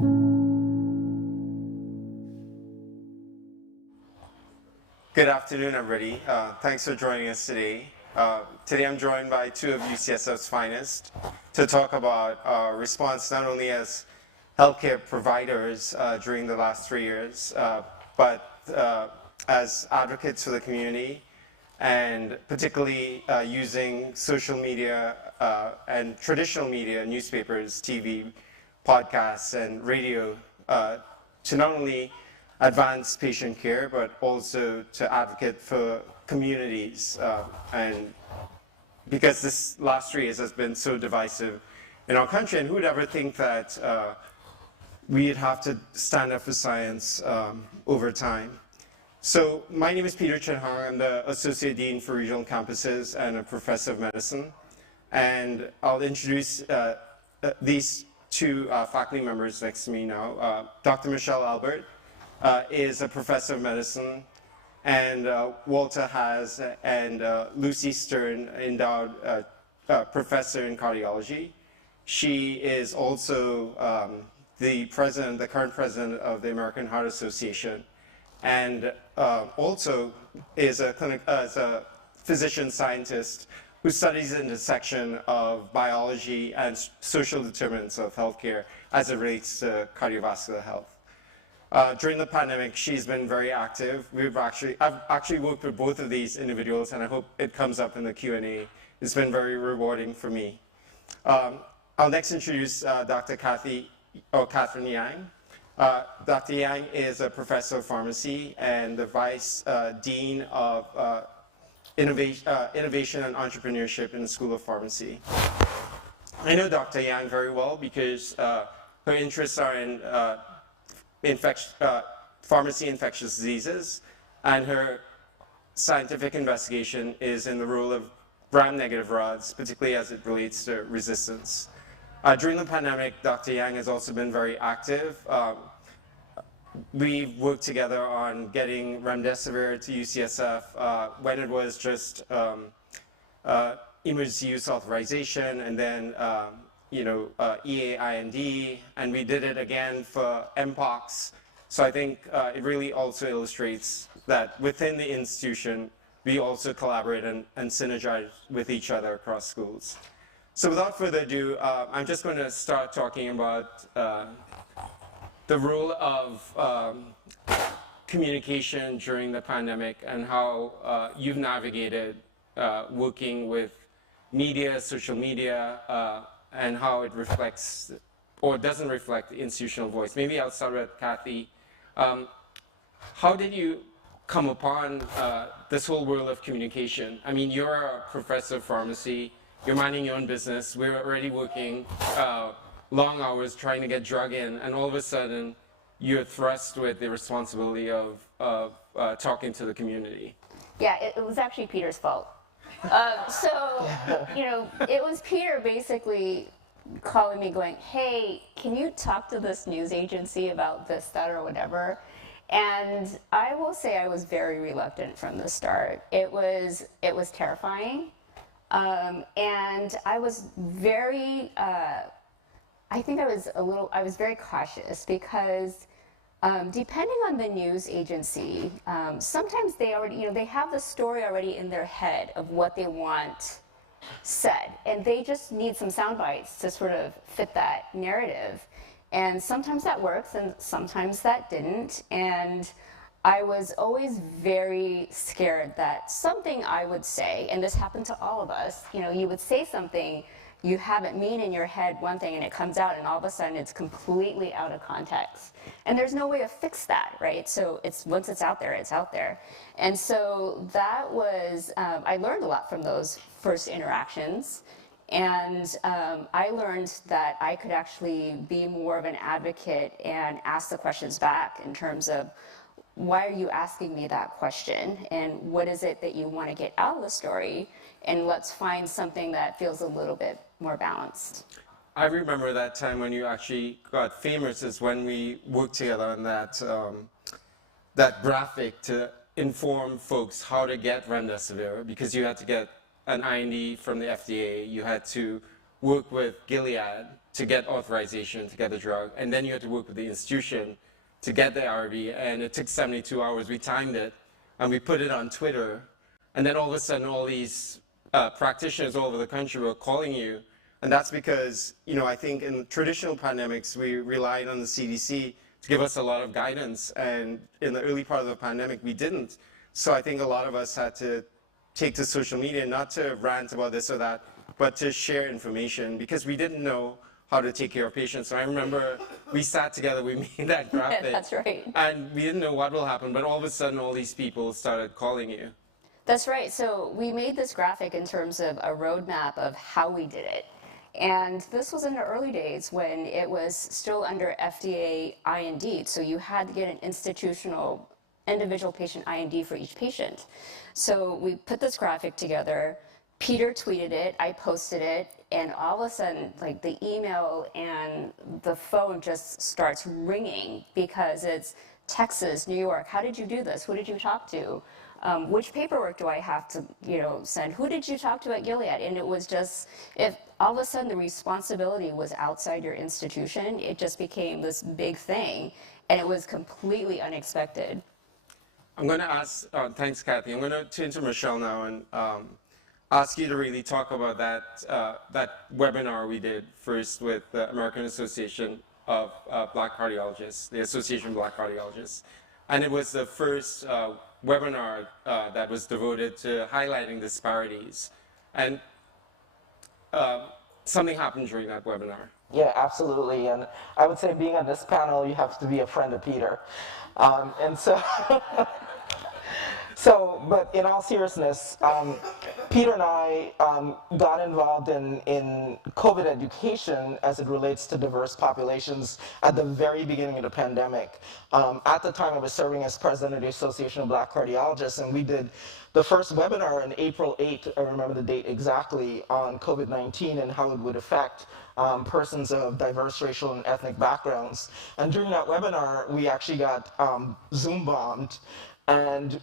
Good afternoon, everybody. Thanks for joining us today. Today I'm joined by two of UCSF's finest to talk about our response not only as healthcare providers during the last 3 years, but as advocates for the community, and particularly using social media and traditional media, newspapers, TV, podcasts, and radio to not only advance patient care, but also to advocate for communities. And because this last 3 years has been so divisive in our country, and who would ever think that we'd have to stand up for science over time. So my name is Peter Chen Hong. I'm the Associate Dean for Regional Campuses and a Professor of Medicine. And I'll introduce these two faculty members next to me now. Dr. Michelle Albert is a Professor of Medicine, and Walter Haas and Lucy Stern, endowed Professor in Cardiology. She is also the current president of the American Heart Association, and also is a physician scientist who studies the intersection of biology and social determinants of healthcare as it relates to cardiovascular health. During the pandemic, she's been very active. I've actually worked with both of these individuals, and I hope it comes up in the Q&A. It's been very rewarding for me. I'll next introduce Dr. Catherine Yang. Dr. Yang is a professor of pharmacy and the vice dean of innovation and entrepreneurship in the School of Pharmacy. I know Dr. Yang very well because her interests are in pharmacy infectious diseases, and her scientific investigation is in the role of gram-negative rods, particularly as it relates to resistance. During the pandemic, Dr. Yang has also been very active. We've worked together on getting remdesivir to UCSF when it was just emergency use authorization, and then EAIND, and we did it again for MPOX. So I think it really also illustrates that within the institution, we also collaborate and synergize with each other across schools. So without further ado, I'm just going to start talking about the role of communication during the pandemic and how you've navigated working with media, social media, and how it reflects or doesn't reflect the institutional voice. Maybe I'll start with Kathy. How did you come upon this whole world of communication? I mean, you're a professor of pharmacy, you're minding your own business, we're already working long hours trying to get drug in, and all of a sudden, you're thrust with the responsibility of talking to the community. Yeah, it was actually Peter's fault. It was Peter basically calling me going, hey, can you talk to this news agency about this, that, or whatever? And I will say I was very reluctant from the start. It was terrifying. And I was very, I was very cautious because depending on the news agency, sometimes they already, they have the story already in their head of what they want said, and they just need some sound bites to sort of fit that narrative. And sometimes that works, and sometimes that didn't. And I was always very scared that something I would say, and this happened to all of us, you would say something, you have it mean in your head one thing, and it comes out, and all of a sudden it's completely out of context. And there's no way to fix that, right? So once it's out there, it's out there. And so that was, I learned a lot from those first interactions. And I learned that I could actually be more of an advocate and ask the questions back in terms of, why are you asking me that question? And what is it that you want to get out of the story? And let's find something that feels a little bit more balanced. I remember that time when you actually got famous is when we worked together on that graphic to inform folks how to get remdesivir, because you had to get an IND from the FDA, you had to work with Gilead to get authorization to get the drug, and then you had to work with the institution to get the ARV, and it took 72 hours. We timed it, and we put it on Twitter, and then all of a sudden, all these practitioners all over the country were calling you, and that's because, I think in traditional pandemics, we relied on the CDC to give us a lot of guidance, and in the early part of the pandemic, we didn't. So I think a lot of us had to take to social media, not to rant about this or that, but to share information, because we didn't know how to take care of patients. So I remember we sat together, we made that graphic. That's right. And we didn't know what will happen, but all of a sudden, all these people started calling you. That's right. So we made this graphic in terms of a roadmap of how we did it. And this was in the early days when it was still under FDA IND. So you had to get an institutional, individual patient IND for each patient. So we put this graphic together. Peter tweeted it, I posted it, and all of a sudden, like, the email and the phone just starts ringing because it's Texas, New York. How did you do this? Who did you talk to? Which paperwork do I have to, send? Who did you talk to at Gilead? And it was just, if all of a sudden the responsibility was outside your institution, it just became this big thing, and it was completely unexpected. I'm going to ask, thanks, Kathy. I'm going to turn to Michelle now and ask you to really talk about that webinar we did first with the American Association of Black Cardiologists, the Association of Black Cardiologists. And it was the first webinar that was devoted to highlighting disparities. And something happened during that webinar. Yeah, absolutely. And I would say being on this panel, you have to be a friend of Peter. And so, but in all seriousness, Peter and I got involved in COVID education as it relates to diverse populations at the very beginning of the pandemic. At the time, I was serving as president of the Association of Black Cardiologists, and we did the first webinar on April 8th, I remember the date exactly, on COVID-19 and how it would affect persons of diverse racial and ethnic backgrounds. And during that webinar, we actually got Zoom bombed. And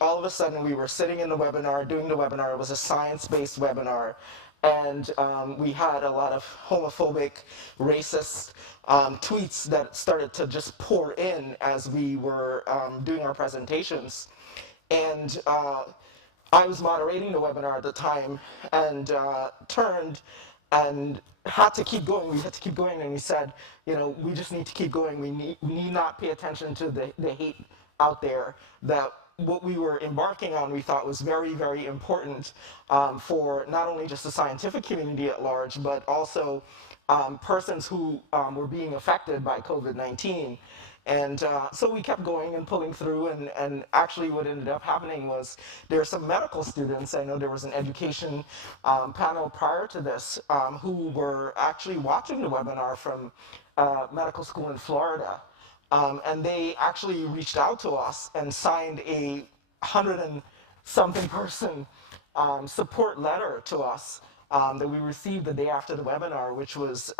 all of a sudden, we were sitting in the webinar, doing the webinar. It was a science-based webinar. And we had a lot of homophobic, racist tweets that started to just pour in as we were doing our presentations. And I was moderating the webinar at the time and turned and had to keep going. We had to keep going, and we said, we just need to keep going. We need not pay attention to the hate out there. That what we were embarking on, we thought was very, very important for not only just the scientific community at large, but also persons who were being affected by COVID-19. And so we kept going and pulling through, and actually what ended up happening was there were some medical students, I know there was an education panel prior to this, who were actually watching the webinar from medical school in Florida. And they actually reached out to us and signed a 100-and-something person support letter to us that we received the day after the webinar, which was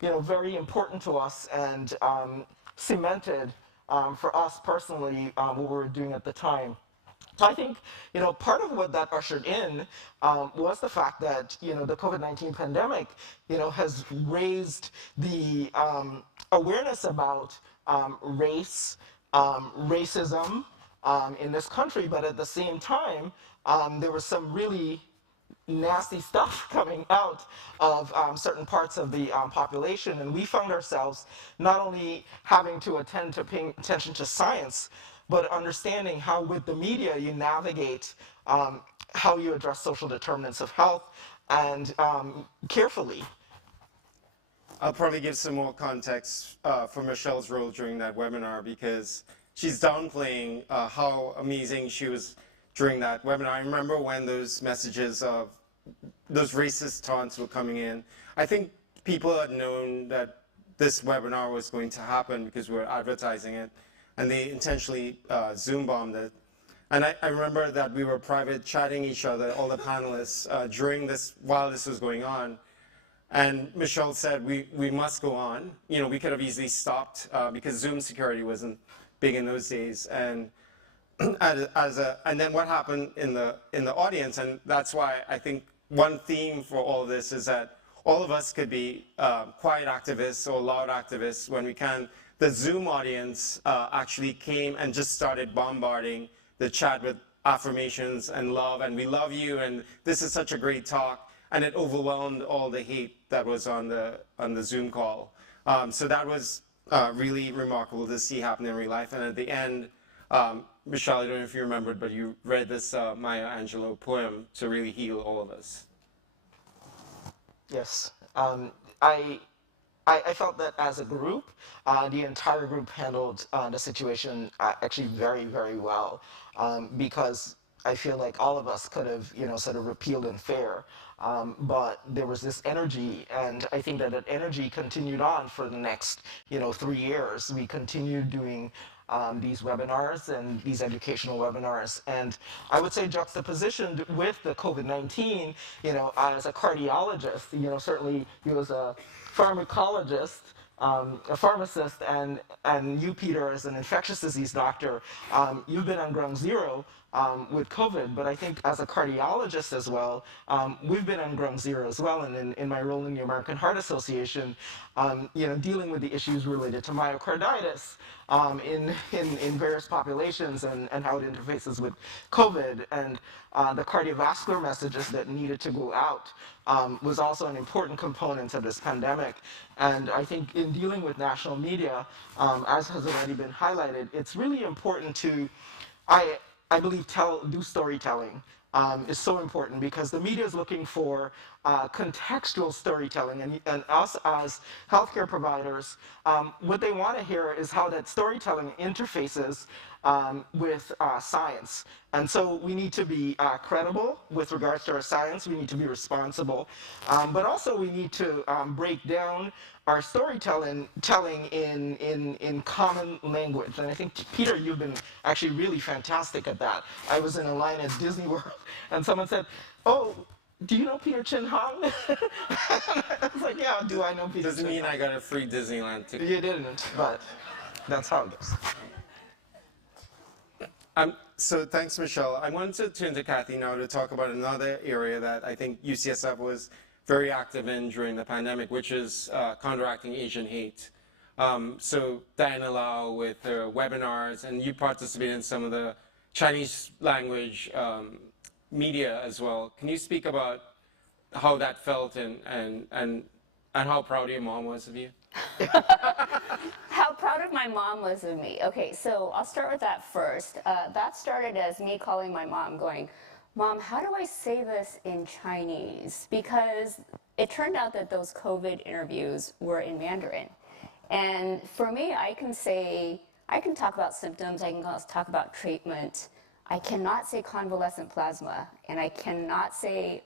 very important to us and cemented for us personally what we were doing at the time. So I think, part of what that ushered in was the fact that, the COVID-19 pandemic, has raised the awareness about race, racism in this country, but at the same time, there was some really nasty stuff coming out of certain parts of the population, and we found ourselves not only having to attend to paying attention to science, but understanding how with the media you navigate how you address social determinants of health and carefully. I'll probably give some more context for Michelle's role during that webinar, because she's downplaying how amazing she was during that webinar. I remember when those messages of those racist taunts were coming in. I think people had known that this webinar was going to happen because we were advertising it, and they intentionally Zoom bombed it. And I remember that we were private chatting each other, all the panelists, while this was going on. And Michelle said, we must go on. We could have easily stopped because Zoom security wasn't big in those days. And and then what happened in the audience, and that's why I think one theme for all of this is that all of us could be quiet activists or loud activists when we can. The Zoom audience actually came and just started bombarding the chat with affirmations and love, and we love you, and this is such a great talk, and it overwhelmed all the hate that was on the Zoom call. So that was really remarkable to see happen in real life. And at the end, Michelle, I don't know if you remembered, but you read this Maya Angelou poem to really heal all of us. Yes. I felt that as a group, the entire group handled the situation actually very, very well, because I feel like all of us could have, sort of repealed and fair, but there was this energy, and I think that that energy continued on for the next, 3 years. We continued doing these webinars and these educational webinars. And I would say juxtapositioned with the COVID-19, as a cardiologist, certainly you as a pharmacologist, a pharmacist, and you, Peter, as an infectious disease doctor, you've been on ground zero with COVID, but I think as a cardiologist as well, we've been on ground zero as well, and in my role in the American Heart Association, dealing with the issues related to myocarditis in various populations and how it interfaces with COVID, and the cardiovascular messages that needed to go out was also an important component of this pandemic. And I think in dealing with national media, as has already been highlighted, it's really important to, I believe, do storytelling is so important, because the media is looking for contextual storytelling, and us as healthcare providers, what they want to hear is how that storytelling interfaces with science. And so we need to be credible with regards to our science. We need to be responsible, but also we need to break down our storytelling in common language. And I think, Peter, you've been actually really fantastic at that. I was in a line at Disney World, and someone said, "Oh, do you know Peter Chin Hong?" I was like, "Yeah, do I know Peter Doesn't Chin mean Hong?" I got a free Disneyland ticket. You didn't, but that's how it goes. So thanks, Michelle. I wanted to turn to Kathy now to talk about another area that I think UCSF was very active in during the pandemic, which is counteracting Asian hate. So Diana Lau with her webinars, and you participated in some of the Chinese language media as well. Can you speak about how that felt and how proud your mom was of you? How proud of my mom was of me. Okay, so I'll start with that first. That started as me calling my mom going, "Mom, how do I say this in Chinese?" Because it turned out that those COVID interviews were in Mandarin. And for me, I can talk about symptoms, I can talk about treatment. I cannot say convalescent plasma, and I cannot say,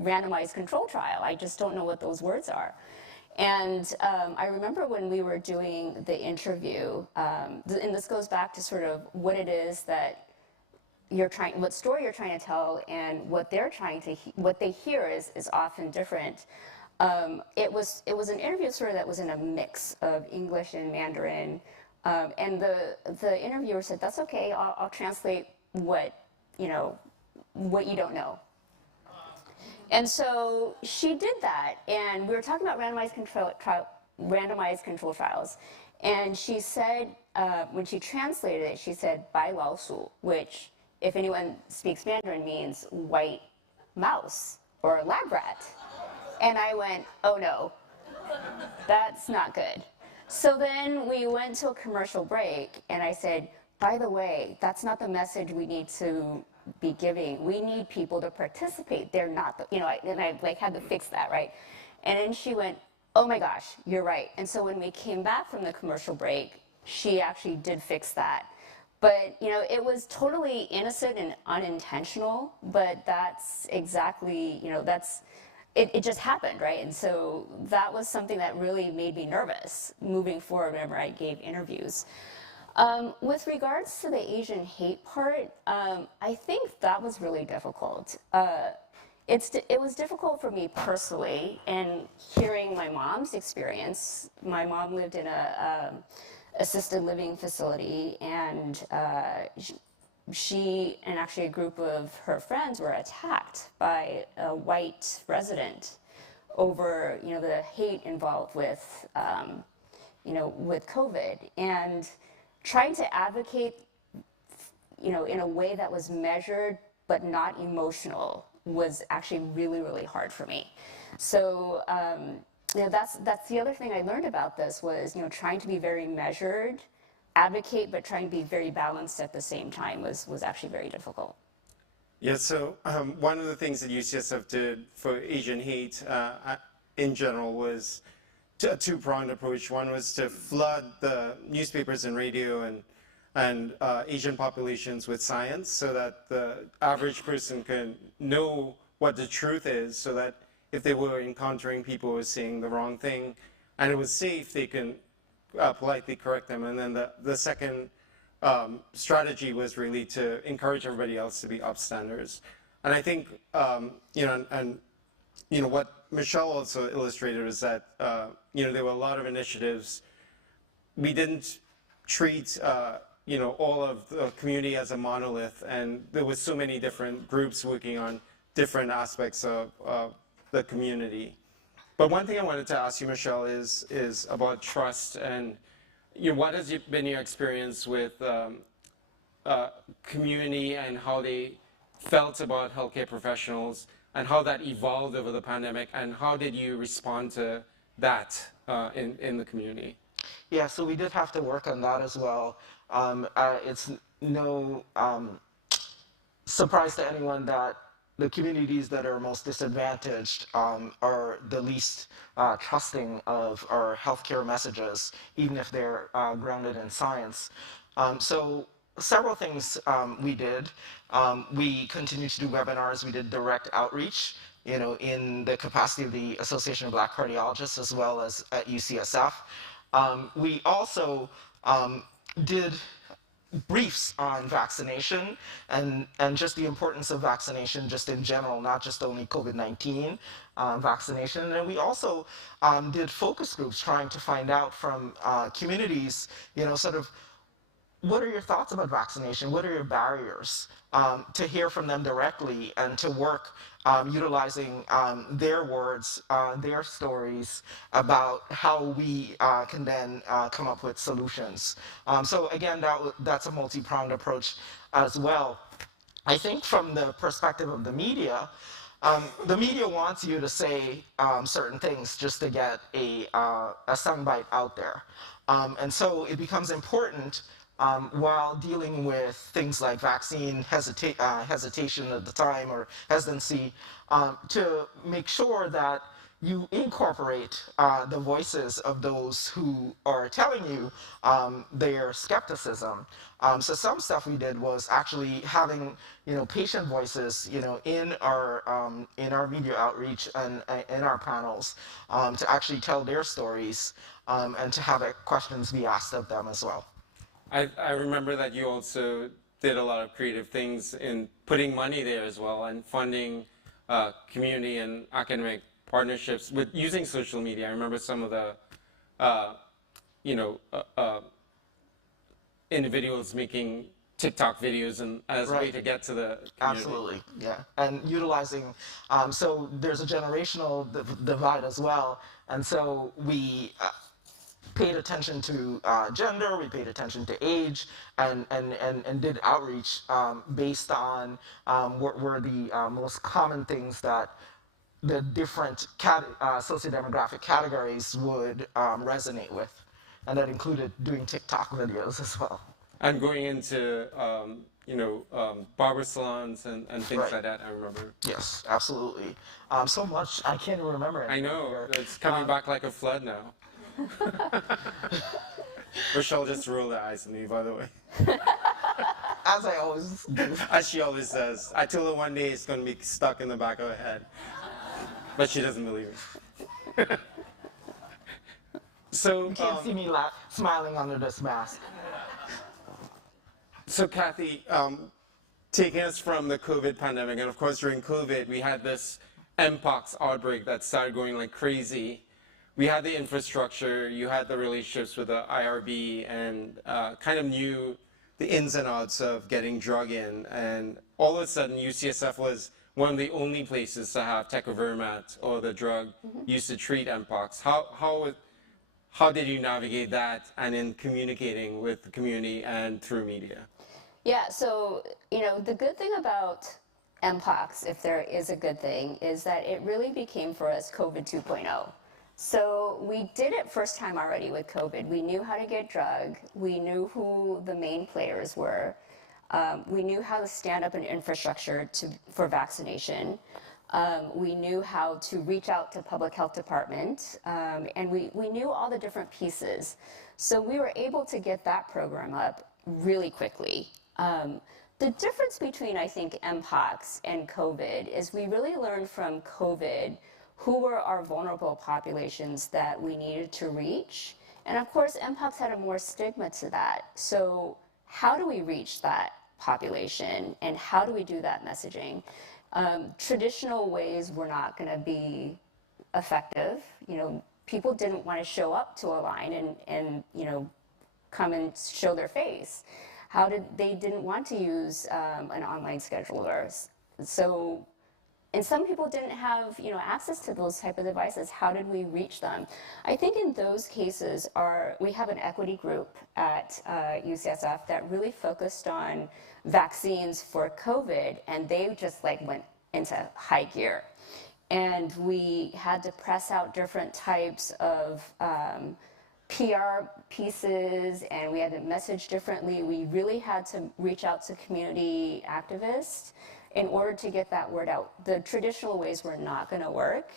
randomized control trial. I just don't know what those words are. And I remember when we were doing the interview, and this goes back to sort of what it is that what story you're trying to tell, and what what they hear is often different. It was an interview sort of that was in a mix of English and Mandarin, and the interviewer said, "That's okay. I'll translate what you don't know." And so she did that, and we were talking about randomized control trials, and she said, when she translated it, she said "bai lao su," which, if anyone speaks Mandarin, means white mouse or lab rat. And I went, "Oh no, that's not good." So then we went to a commercial break, and I said, "By the way, that's not the message we need to be giving. We need people to participate. They're not, and I had to fix that, right?" And then she went, "Oh my gosh, you're right." And so when we came back from the commercial break, she actually did fix that. But, it was totally innocent and unintentional, but that's exactly, it just happened, right? And so that was something that really made me nervous moving forward whenever I gave interviews. With regards to the Asian hate part, I think that was really difficult. It was difficult for me personally, and hearing my mom's experience. My mom lived in a assisted living facility, and she and actually a group of her friends were attacked by a white resident over, the hate involved with, with COVID, and trying to advocate, in a way that was measured but not emotional was actually really, really hard for me. So, that's the other thing I learned about this was, trying to be very measured, advocate, but trying to be very balanced at the same time was actually very difficult. Yeah, so one of the things that UCSF did for Asian hate in general was a two-pronged approach. One was to flood the newspapers and radio and Asian populations with science so that the average person can know what the truth is, so that if they were encountering people who were saying the wrong thing and it was safe, they can politely correct them. And then the second strategy was really to encourage everybody else to be upstanders. And I think, what Michelle also illustrated is that, there were a lot of initiatives. We didn't treat, all of the community as a monolith, and there was so many different groups working on different aspects of the community. But one thing I wanted to ask you, Michelle, is about trust, and what has been your experience with community and how they felt about healthcare professionals and how that evolved over the pandemic, and how did you respond to that in the community? Yeah, so we did have to work on that as well. It's no surprise to anyone that the communities that are most disadvantaged are the least trusting of our healthcare messages, even if they're grounded in science. So several things we did. We continued to do webinars. We did direct outreach, in the capacity of the Association of Black Cardiologists as well as at UCSF. We also did briefs on vaccination and just the importance of vaccination just in general, not just only COVID-19 vaccination. And we also did focus groups trying to find out from communities, sort of, what are your thoughts about vaccination? What are your barriers? To hear from them directly and to work utilizing their words, their stories about how we can then come up with solutions. So again, that's a multi-pronged approach as well. I think from the perspective of the media wants you to say certain things just to get a soundbite out there. And so it becomes important while dealing with things like vaccine hesitation at the time or hesitancy, to make sure that you incorporate the voices of those who are telling you their skepticism. So some stuff we did was actually having patient voices in our media outreach and in our panels to actually tell their stories and to have questions be asked of them as well. I remember that you also did a lot of creative things in putting money there as well and funding community and academic partnerships with using social media. I remember some of the, individuals making TikTok videos and as a way to get to the community. Absolutely, yeah. And utilizing, so there's a generational divide as well. And so we paid attention to gender, we paid attention to age, and did outreach based on what were the most common things that the different sociodemographic categories would resonate with. And that included doing TikTok videos as well. And going into, barber salons and things like that, I remember. Yes, absolutely. So much, I can't even remember it. I know, it's coming back like a flood now. Rochelle just rolled her eyes at me, by the way. As I always do. As she always says. I told her one day it's going to be stuck in the back of her head. But she doesn't believe me. So, you can't see me smiling under this mask. So Kathy, taking us from the COVID pandemic, and of course during COVID, we had this Mpox outbreak that started going like crazy. We had the infrastructure, you had the relationships with the IRB, and kind of knew the ins and outs of getting drug in. And all of a sudden, UCSF was one of the only places to have tecovirimat or the drug used to treat mpox. How did you navigate that and in communicating with the community and through media? Yeah, so, the good thing about Mpox, if there is a good thing, is that it really became for us COVID 2.0. So we did it first time already with COVID. We knew how to get drug. We knew who the main players were. We knew how to stand up an infrastructure for vaccination. We knew how to reach out to public health department, and we knew all the different pieces. So we were able to get that program up really quickly. The difference between, I think, Mpox and COVID is we really learned from COVID who were our vulnerable populations that we needed to reach. And of course, Mpox had a more stigma to that. So how do we reach that population and how do we do that messaging? Traditional ways were not going to be effective. People didn't want to show up to a line and come and show their face. They didn't want to use an online scheduler. So, and some people didn't have access to those type of devices. How did we reach them? I think in those cases we have an equity group at UCSF that really focused on vaccines for COVID, and they just went into high gear. And we had to press out different types of PR pieces, and we had to message differently. We really had to reach out to community activists in order to get that word out. The traditional ways were not going to work,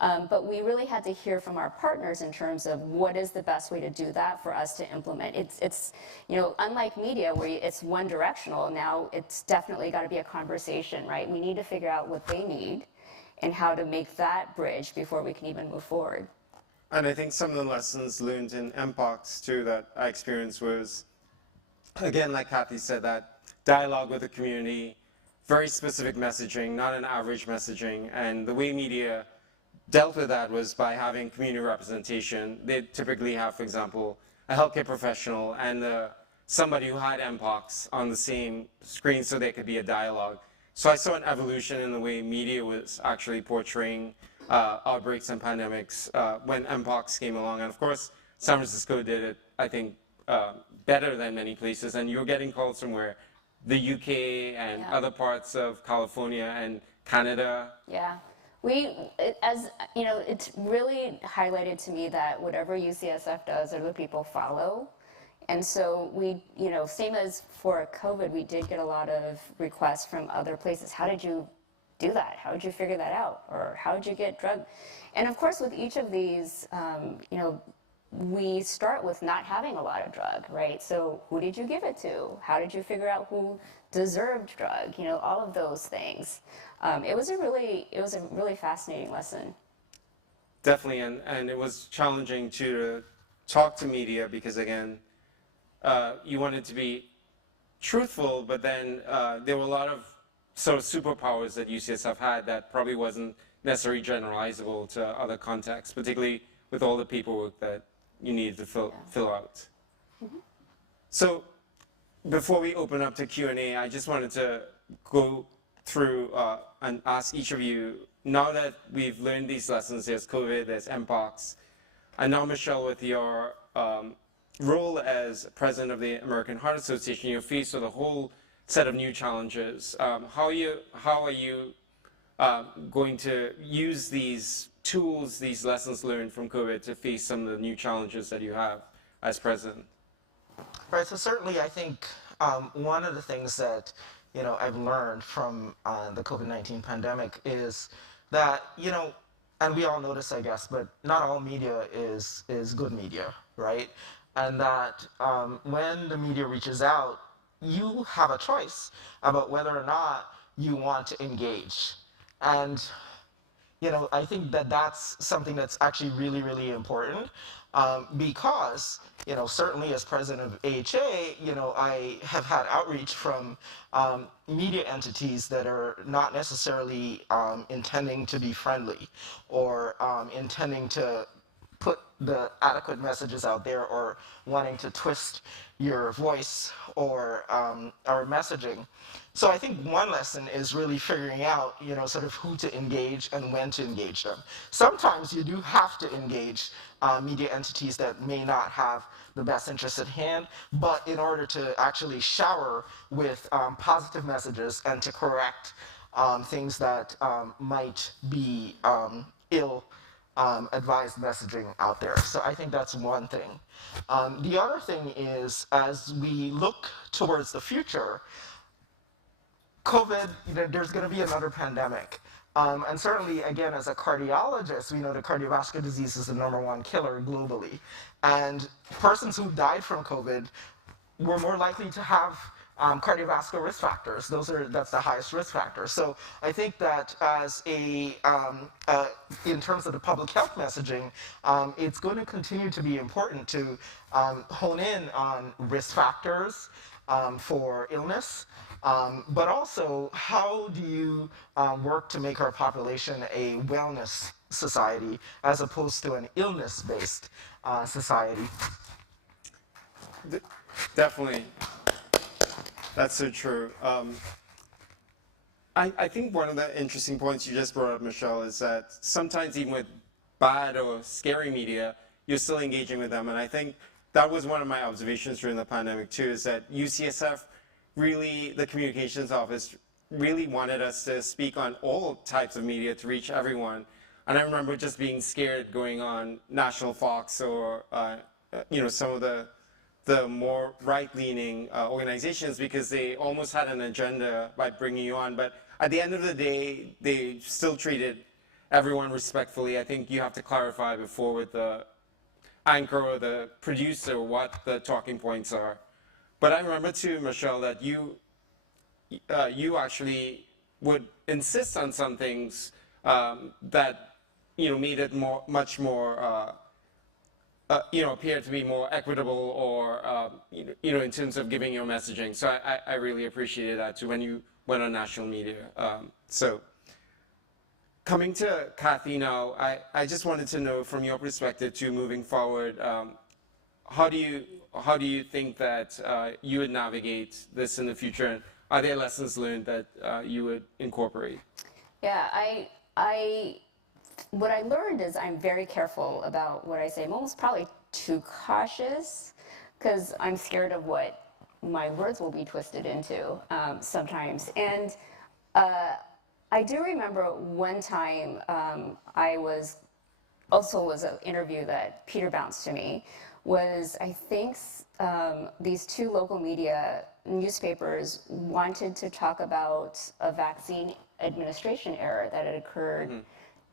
but we really had to hear from our partners in terms of what is the best way to do that for us to implement. It's unlike media where it's one directional, now it's definitely got to be a conversation, right? We need to figure out what they need and how to make that bridge before we can even move forward. And I think some of the lessons learned in Mpox too that I experienced was, again, like Kathy said, that dialogue with the community, very specific messaging, not an average messaging. And the way media dealt with that was by having community representation. They typically have, for example, a healthcare professional and somebody who had Mpox on the same screen so there could be a dialogue. So I saw an evolution in the way media was actually portraying outbreaks and pandemics when Mpox came along. And of course, San Francisco did it, I think, better than many places. And you were getting calls from where? The UK and other parts of California and Canada. Yeah. It's really highlighted to me that whatever UCSF does, other people follow. And so same as for COVID, we did get a lot of requests from other places. How did you do that? How did you figure that out? Or how did you get drug? And of course, with each of these, we start with not having a lot of drug, right? So who did you give it to? How did you figure out who deserved drug? All of those things. It was a really fascinating lesson. Definitely, and it was challenging to talk to media because, again, you wanted to be truthful, but then there were a lot of sort of superpowers that UCSF had that probably wasn't necessarily generalizable to other contexts, particularly with all the paperwork that you needed to fill out. Mm-hmm. So before we open up to Q&A, I just wanted to go through and ask each of you, now that we've learned these lessons, there's COVID, there's Mpox, and now Michelle, with your role as president of the American Heart Association, you're faced with a whole set of new challenges. How are you going to use these tools, these lessons learned from COVID to face some of the new challenges that you have as president? Right, so certainly I think one of the things that I've learned from the COVID-19 pandemic is that, and we all know this, I guess, but not all media is good media, right? And that when the media reaches out, you have a choice about whether or not you want to engage. And I think that that's something that's actually really, really important because, certainly as president of AHA, I have had outreach from media entities that are not necessarily intending to be friendly or intending to put the adequate messages out there, or wanting to twist your voice or messaging. So I think one lesson is really figuring out, sort of who to engage and when to engage them. Sometimes you do have to engage media entities that may not have the best interest at hand, but in order to actually shower with positive messages and to correct things that might be ill advised messaging out there. So I think that's one thing. The other thing is, as we look towards the future, COVID, there's going to be another pandemic. And certainly, again, as a cardiologist, we know that cardiovascular disease is the #1 killer globally. And persons who died from COVID were more likely to have cardiovascular risk factors. That's the highest risk factor. So I think that as in terms of the public health messaging, it's going to continue to be important to hone in on risk factors for illness, but also how do you work to make our population a wellness society as opposed to an illness-based society. Definitely. That's so true. I think one of the interesting points you just brought up, Michelle, is that sometimes even with bad or scary media, you're still engaging with them. And I think that was one of my observations during the pandemic too, is that UCSF really, the communications office, really wanted us to speak on all types of media to reach everyone. And I remember just being scared going on National Fox or some of the more right-leaning organizations, because they almost had an agenda by bringing you on. But at the end of the day, they still treated everyone respectfully. I think you have to clarify before with the anchor or the producer what the talking points are. But I remember too, Michelle, that you actually would insist on some things that made it much more appear to be more equitable, or in terms of giving your messaging. So I really appreciated that too when you went on national media. So coming to Kathy now, I just wanted to know from your perspective too, moving forward, how do you think that you would navigate this in the future, and are there lessons learned that you would incorporate? Yeah, what I learned is I'm very careful about what I say. I'm almost probably too cautious because I'm scared of what my words will be twisted into sometimes. And I do remember one time I was an interview that Peter bounced to me, was I think these two local media newspapers wanted to talk about a vaccine administration error that had occurred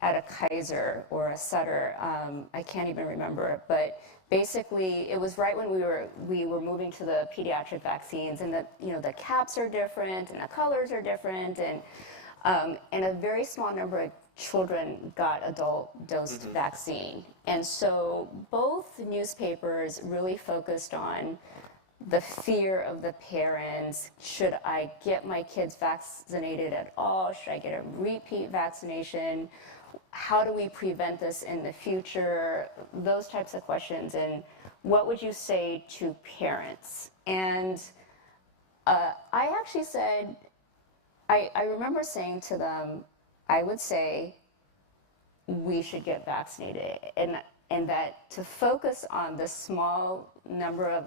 at a Kaiser or a Sutter. I can't even remember, but basically it was right when we were moving to the pediatric vaccines, and the caps are different and the colors are different, and a very small number of children got adult dosed vaccine. And so both newspapers really focused on the fear of the parents. Should I get my kids vaccinated at all? Should I get a repeat vaccination? How do we prevent this in the future? Those types of questions. And what would you say to parents? And I actually said, I remember saying to them, I would say we should get vaccinated, and that to focus on the small number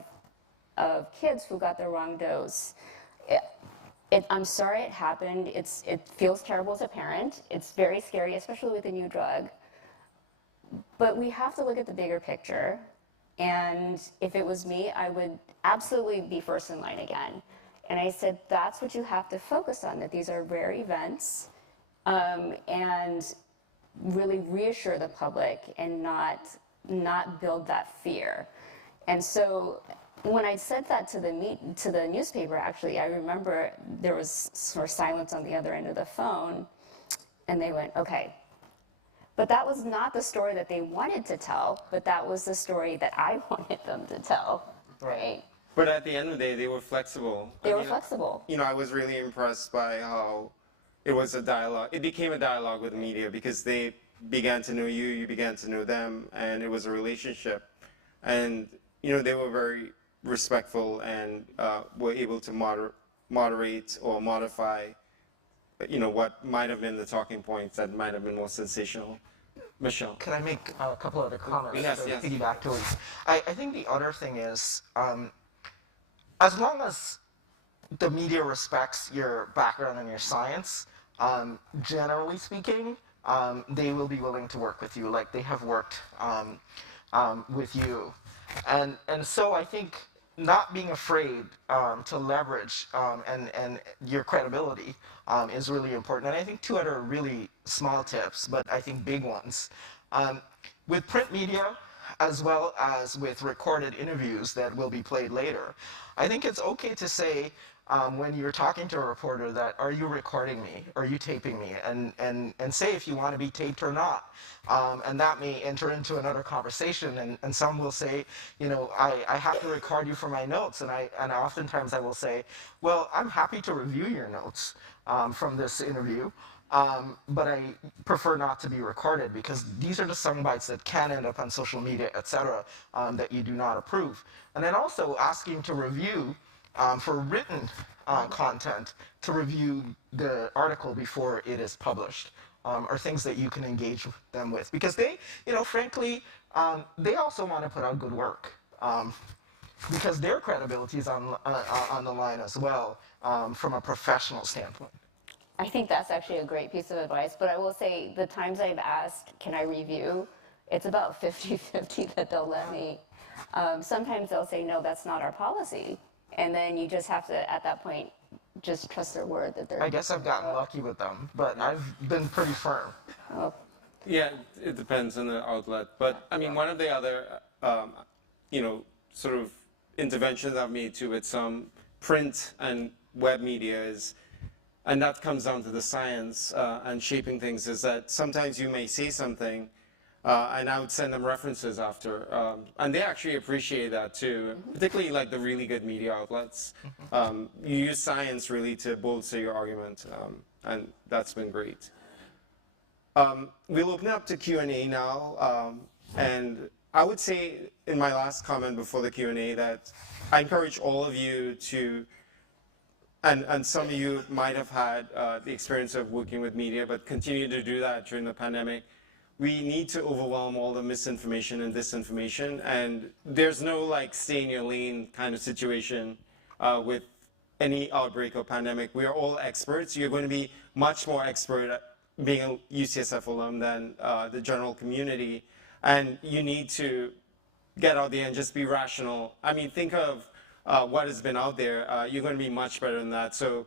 of kids who got the wrong dose. I'm sorry it happened. It feels terrible as a parent. It's very scary, especially with a new drug. But we have to look at the bigger picture. And if it was me, I would absolutely be first in line again. And I said, that's what you have to focus on, that these are rare events, and really reassure the public and not build that fear. And so when I said that to the newspaper, actually, I remember there was sort of silence on the other end of the phone, and they went, okay. But that was not the story that they wanted to tell, but that was the story that I wanted them to tell, right? But at the end of the day, they were flexible. They were flexible. I was really impressed by how it was a dialogue. It became a dialogue with the media, because they began to know you, you began to know them, and it was a relationship. And, they were very respectful and were able to moderate or modify, what might have been the talking points that might have been more sensational. Michelle. Can I make a couple other comments Yes, to yes. piggyback to it? I think the other thing is, as long as the media respects your background and your science, generally speaking, they will be willing to work with you like they have worked with you. And so I think not being afraid to leverage and your credibility is really important. And I think two other really small tips, but I think big ones. With print media, as well as with recorded interviews that will be played later, I think it's okay to say when you're talking to a reporter that, are you recording me? Are you taping me? And say if you want to be taped or not. And that may enter into another conversation. And some will say, I have to record you for my notes. And oftentimes I will say, well, I'm happy to review your notes from this interview. But I prefer not to be recorded because these are the sound bites that can end up on social media, etc., that you do not approve. And then also asking to review for written content, to review the article before it is published, are things that you can engage them with because they, frankly, they also want to put out good work. Because their credibility is on the line as well from a professional standpoint. I think that's actually a great piece of advice, but I will say the times I've asked, can I review, it's about 50-50 that they'll let me. Sometimes they'll say, no, that's not our policy. And then you just have to, at that point, just trust their word that they're... I guess I've gotten lucky with them, but I've been pretty firm. Oh. Yeah, it depends on the outlet. But, I mean, one of the other, sort of interventions I've made too with some print and web media is, and that comes down to the science and shaping things, is that sometimes you may say something and I would send them references after. And they actually appreciate that too, particularly like the really good media outlets. You use science really to bolster your argument, and that's been great. We'll open up to Q&A now. And I would say in my last comment before the Q&A that I encourage all of you to, and some of you might have had the experience of working with media, but continue to do that during the pandemic. We need to overwhelm all the misinformation and disinformation, and there's no like stay in your lane kind of situation with any outbreak or pandemic. We are all experts. You're going to be much more expert at being a UCSF alum than the general community, and you need to get out there and just be rational. I mean, think of what has been out there. You're going to be much better than that. So,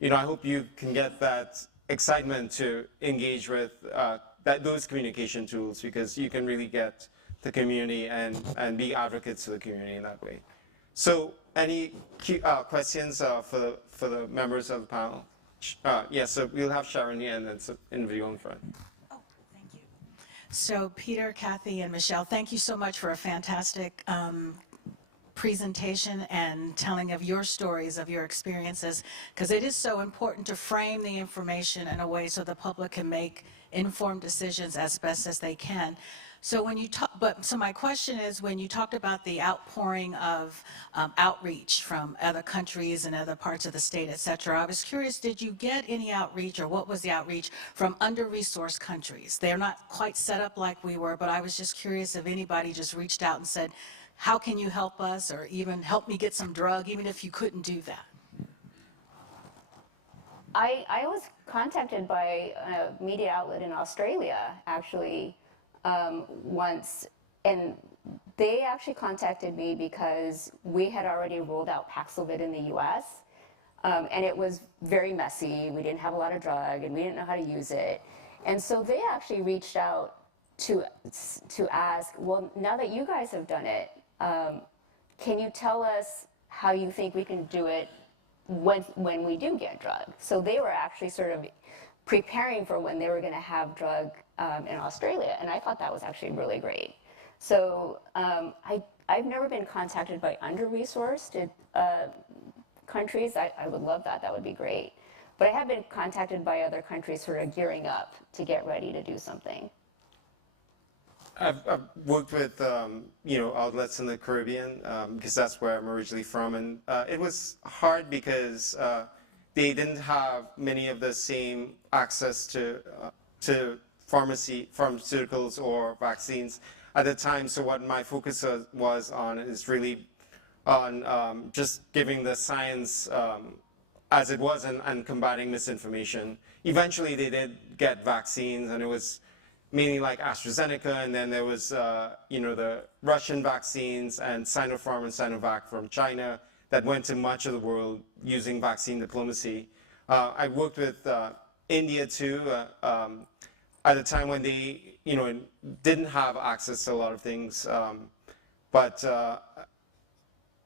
I hope you can get that excitement to engage with those communication tools, because you can really get the community and be advocates for the community in that way. So, any questions for the members of the panel? Yes, so we'll have Sharon here and then in video in front. Oh, thank you. So Peter, Kathy, and Michelle, thank you so much for a fantastic presentation and telling of your stories, of your experiences, because it is so important to frame the information in a way so the public can make informed decisions as best as they can. So when you talk, so my question is, when you talked about the outpouring of outreach from other countries and other parts of the state, et cetera, I was curious, did you get any outreach, or what was the outreach from under-resourced countries? They're not quite set up like we were, but I was just curious if anybody just reached out and said, how can you help us, or even help me get some drug, even if you couldn't do that? I was contacted by a media outlet in Australia, actually, once, and they actually contacted me because we had already rolled out Paxlovid in the US, and it was very messy. We didn't have a lot of drug, and we didn't know how to use it. And so they actually reached out to ask, well, now that you guys have done it, can you tell us how you think we can do it when we do get drug? So they were actually sort of preparing for when they were going to have drug in Australia, and I thought that was actually really great. So I've never been contacted by under-resourced countries. I would love that. That would be great. But I have been contacted by other countries sort of gearing up to get ready to do something. I've worked with outlets in the Caribbean because that's where I'm originally from, and it was hard because they didn't have many of the same access to pharmaceuticals or vaccines at the time. So what my focus was on is really on just giving the science as it was and combating misinformation. Eventually, they did get vaccines, and it was mainly like AstraZeneca, and then there was the Russian vaccines and Sinopharm and Sinovac from China that went to much of the world using vaccine diplomacy. I worked with India too at a time when they didn't have access to a lot of things, but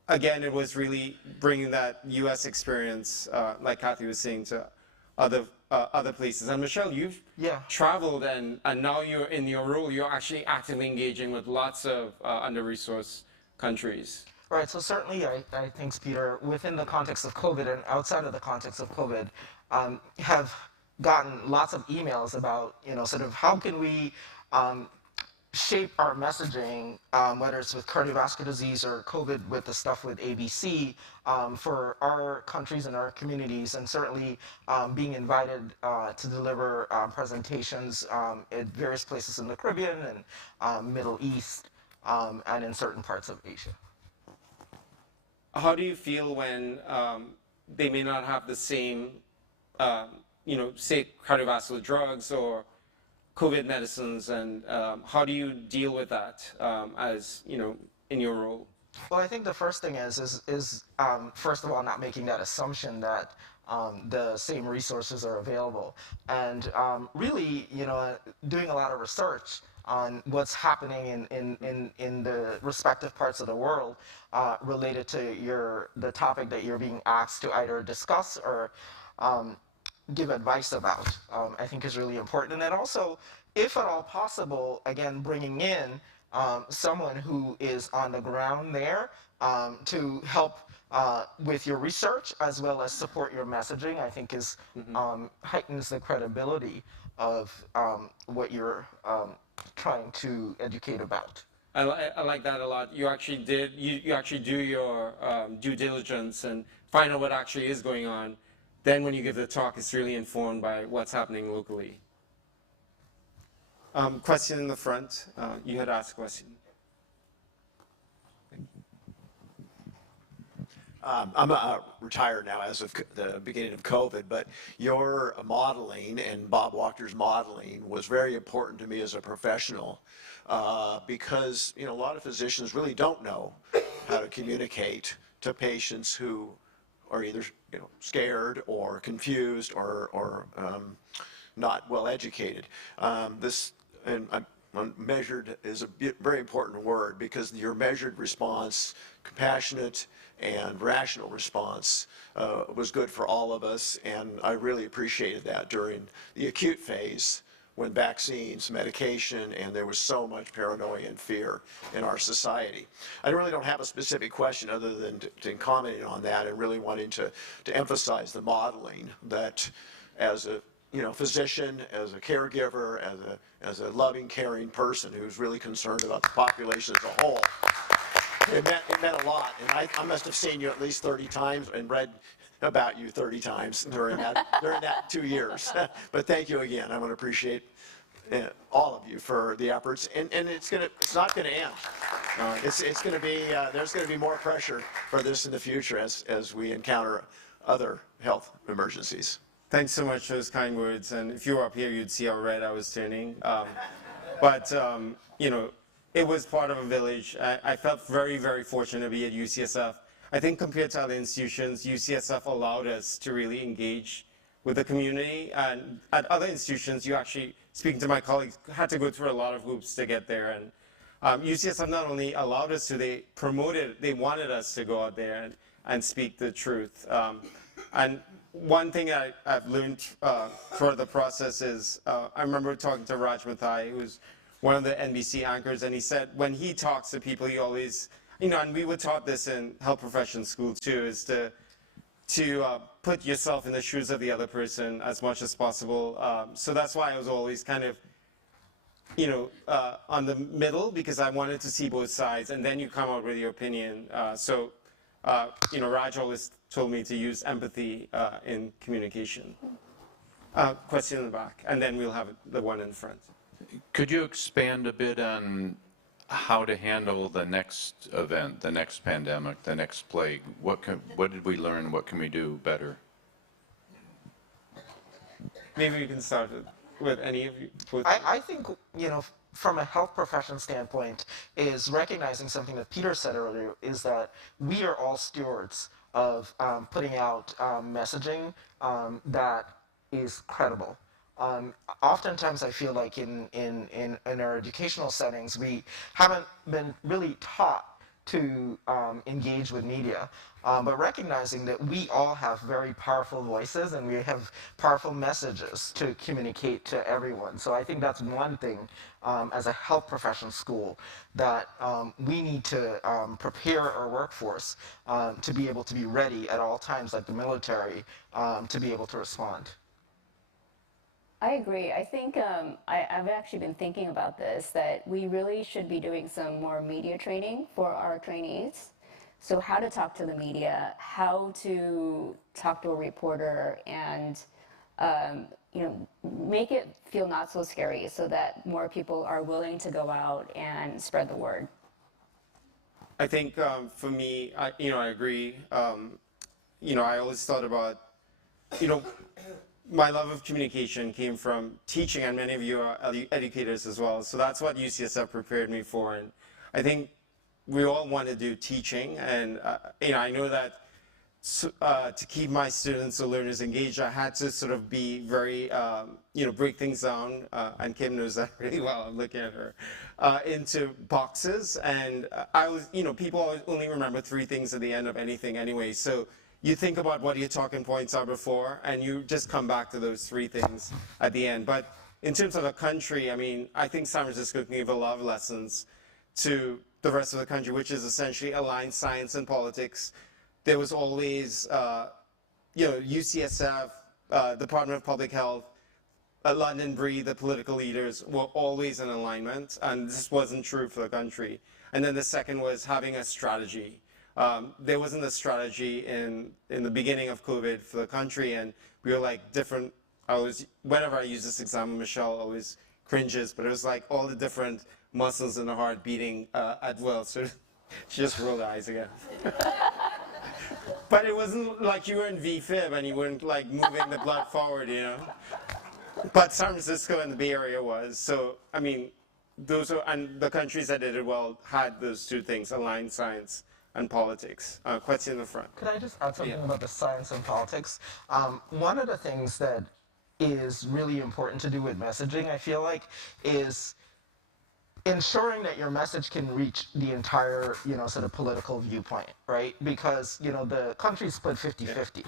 again, it was really bringing that U.S. experience, like Kathy was saying, to other places. And Michelle, you've traveled, and now you're in your role, you're actually actively engaging with lots of under-resourced countries. Right, so certainly I think, Peter, within the context of COVID and outside of the context of COVID, have gotten lots of emails about, sort of how can we shape our messaging, whether it's with cardiovascular disease or COVID with the stuff with ABC, for our countries and our communities, and certainly being invited to deliver presentations at various places in the Caribbean and Middle East, and in certain parts of Asia. How do you feel when they may not have the same, say cardiovascular drugs or COVID medicines, and how do you deal with that as in your role? Well, I think the first thing is first of all, not making that assumption that the same resources are available, and really doing a lot of research on what's happening in the respective parts of the world related to the topic that you're being asked to either discuss or give advice about, I think is really important. And then also, if at all possible, again, bringing in someone who is on the ground there to help with your research as well as support your messaging, I think is heightens the credibility of what you're trying to educate about. I like that a lot. You actually you actually do your due diligence and find out what actually is going on. Then when you give the talk, it's really informed by what's happening locally. Question in the front. You had asked a question. I'm retired now as of the beginning of COVID, but your modeling and Bob Walker's modeling was very important to me as a professional because a lot of physicians really don't know how to communicate to patients who are either scared or confused or not well educated. Measured is a very important word because your measured response, compassionate and rational response was good for all of us, and I really appreciated that during the acute phase when vaccines, medication, and there was so much paranoia and fear in our society. I really don't have a specific question other than to commenting on that and really wanting to emphasize the modeling that as a physician, as a caregiver, as a loving, caring person who's really concerned about the population as a whole. It meant a lot, and I must have seen you at least 30 times and read about you 30 times during that 2 years. But thank you again. I want to appreciate all of you for the efforts, and it's not gonna end. It's gonna be there's gonna be more pressure for this in the future as we encounter other health emergencies. Thanks so much for those kind words. And if you were up here, you'd see how red I was turning. It was part of a village. I felt very, very fortunate to be at UCSF. I think compared to other institutions, UCSF allowed us to really engage with the community. And at other institutions, you actually, speaking to my colleagues, had to go through a lot of hoops to get there. And UCSF not only allowed us to, they wanted us to go out there and speak the truth. And one thing I've learned throughout the process is, I remember talking to Raj Mathai, who's one of the NBC anchors, and he said when he talks to people, he always, and we were taught this in health profession school too, is to put yourself in the shoes of the other person as much as possible. So that's why I was always kind of on the middle because I wanted to see both sides, and then you come out with your opinion. Raj always told me to use empathy in communication. Question in the back, and then we'll have the one in front. Could you expand a bit on how to handle the next event, the next pandemic, the next plague? What did we learn? What can we do better? Maybe we can start with any of you. I think, from a health profession standpoint, is recognizing something that Peter said earlier, is that we are all stewards of putting out messaging that is credible. Oftentimes I feel like in our educational settings, we haven't been really taught to engage with media, but recognizing that we all have very powerful voices and we have powerful messages to communicate to everyone. So I think that's one thing as a health profession school that we need to prepare our workforce to be able to be ready at all times, like the military, to be able to respond. I agree. I think I've actually been thinking about this, that we really should be doing some more media training for our trainees. So how to talk to the media, how to talk to a reporter, and make it feel not so scary so that more people are willing to go out and spread the word. I think for me, I agree. I always thought about, my love of communication came from teaching, and many of you are educators as well. So that's what UCSF prepared me for. And I think we all want to do teaching. And, I know that to keep my students or learners engaged, I had to sort of be very, break things down. And Kim knows that really well. I'm looking at her, into boxes. And I was, people always only remember 3 things at the end of anything anyway. So you think about what your talking points are before, and you just come back to those 3 things at the end. But in terms of the country, I think San Francisco can give a lot of lessons to the rest of the country, which is essentially align science and politics. There was always, UCSF, Department of Public Health, London Breed, the political leaders were always in alignment, and this wasn't true for the country. And then the second was having a strategy. There wasn't a strategy in the beginning of COVID for the country, and we were like different. Whenever I use this example, Michelle always cringes, but it was like all the different muscles in the heart beating at will. So she just rolled her eyes again. But it wasn't like you were in VFib and you weren't like moving the blood forward, But San Francisco and the Bay Area was. So, and the countries that did it well had those 2 things, aligned science and politics. Question in the front. Could I just add something about the science and politics? One of the things that is really important to do with messaging, I feel like, is ensuring that your message can reach the entire, sort of political viewpoint, right? Because, the country's split 50-50.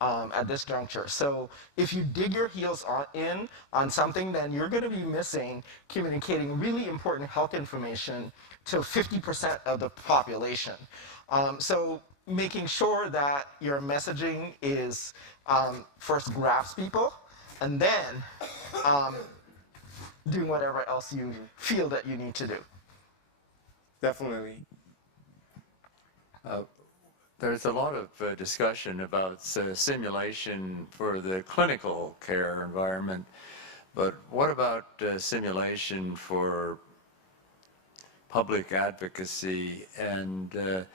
At this juncture. So if you dig your heels in on something, then you're going to be missing communicating really important health information to 50% of the population. So making sure that your messaging is first grasps people, and then doing whatever else you feel that you need to do. Definitely. There's a lot of discussion about simulation for the clinical care environment, but what about simulation for public advocacy, and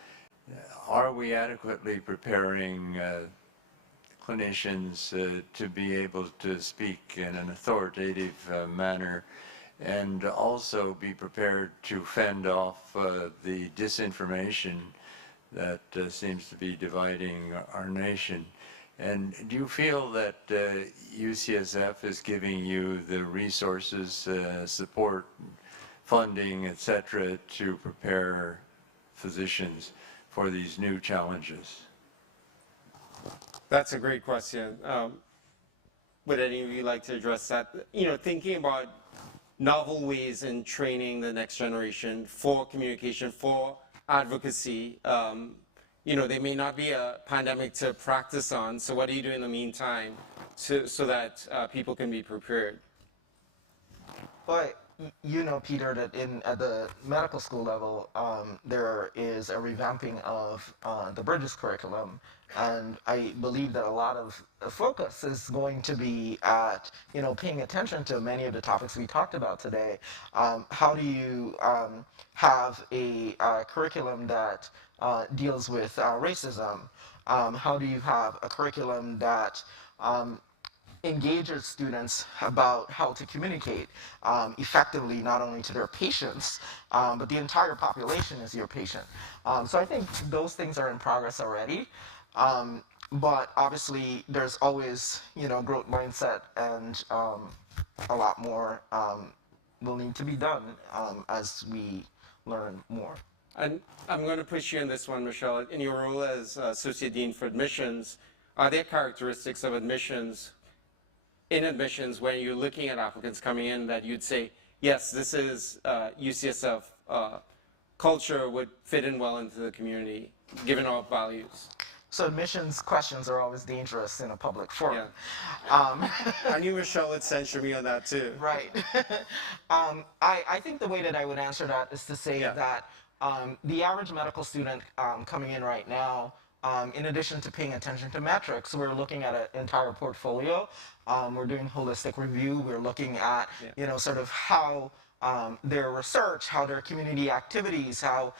are we adequately preparing clinicians to be able to speak in an authoritative manner, and also be prepared to fend off the disinformation that seems to be dividing our nation? And do you feel that UCSF is giving you the resources, support, funding, etc., to prepare physicians for these new challenges? That's a great question. Would any of you like to address that? Thinking about novel ways in training the next generation for communication, for advocacy. There may not be a pandemic to practice on, so what do you do in the meantime so that people can be prepared? Well, you know, Peter, that at the medical school level, there is a revamping of the Bridges curriculum, and I believe that a lot of the focus is going to be at, you know, paying attention to many of the topics we talked about today. How do you have a curriculum that deals with racism? How do you have a curriculum that engages students about how to communicate effectively, not only to their patients, but the entire population is your patient. So I think those things are in progress already. But obviously, there's always, you know, growth mindset, and a lot more will need to be done as we learn more. And I'm going to push you on this one, Michelle. In your role as Associate Dean for Admissions, are there characteristics of admissions when you're looking at applicants coming in that you'd say, yes, this is UCSF culture would fit in well into the community, given our values? So admissions questions are always dangerous in a public forum. I knew Michelle would censure me on that too. Right. I think the way that I would answer that is to say that the average medical student coming in right now, in addition to paying attention to metrics, we're looking at an entire portfolio. We're doing holistic review. We're looking at, you know, sort of how their research, how their community activities, how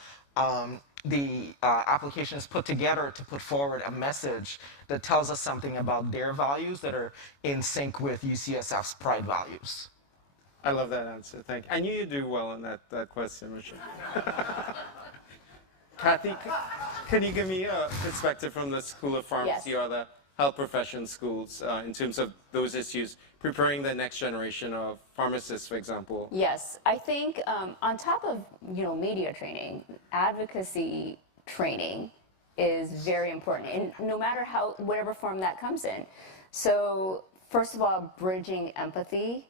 the application is put together to put forward a message that tells us something about their values that are in sync with UCSF's pride values. I love that answer. Thank you. I knew you'd do well on that question, Michelle. Kathy, can you give me a perspective from the School of Pharmacy or the health profession schools in terms of those issues, preparing the next generation of pharmacists, for example? Yes, I think on top of, you know, media training, advocacy training is very important, and no matter whatever form that comes in. So first of all, bridging empathy,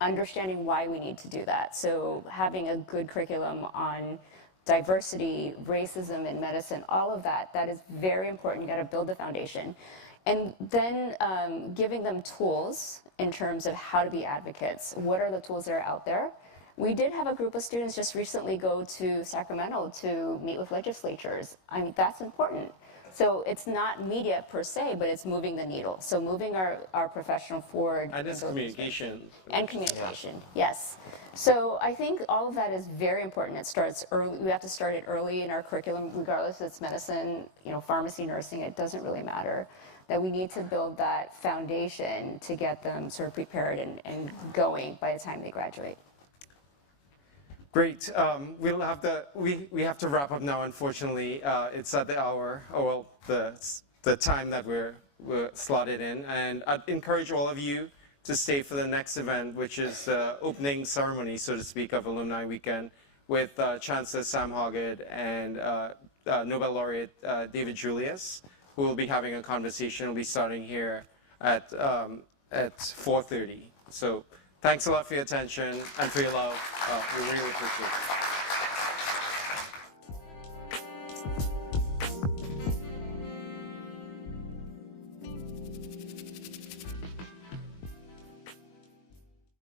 understanding why we need to do that. So having a good curriculum on diversity, racism in medicine, all of that is very important. You got to build the foundation. And then giving them tools in terms of how to be advocates. What are the tools that are out there? We did have a group of students just recently go to Sacramento to meet with legislatures. I mean, that's important. So it's not media per se, but it's moving the needle. So moving our profession forward. And it's communication. And communication, yes. So I think all of that is very important. It starts early. We have to start it early in our curriculum, regardless if it's medicine, you know, pharmacy, nursing, it doesn't really matter. That we need to build that foundation to get them sort of prepared and going by the time they graduate. Great. We have to wrap up now, unfortunately. It's at the hour, or well, the time that we're slotted in. And I'd encourage all of you to stay for the next event, which is the opening ceremony, so to speak, of Alumni Weekend with Chancellor Sam Hoggett and Nobel laureate David Julius, who will be having a conversation. We'll be starting here at 4:30. So thanks a lot for your attention and for your love. We really appreciate it.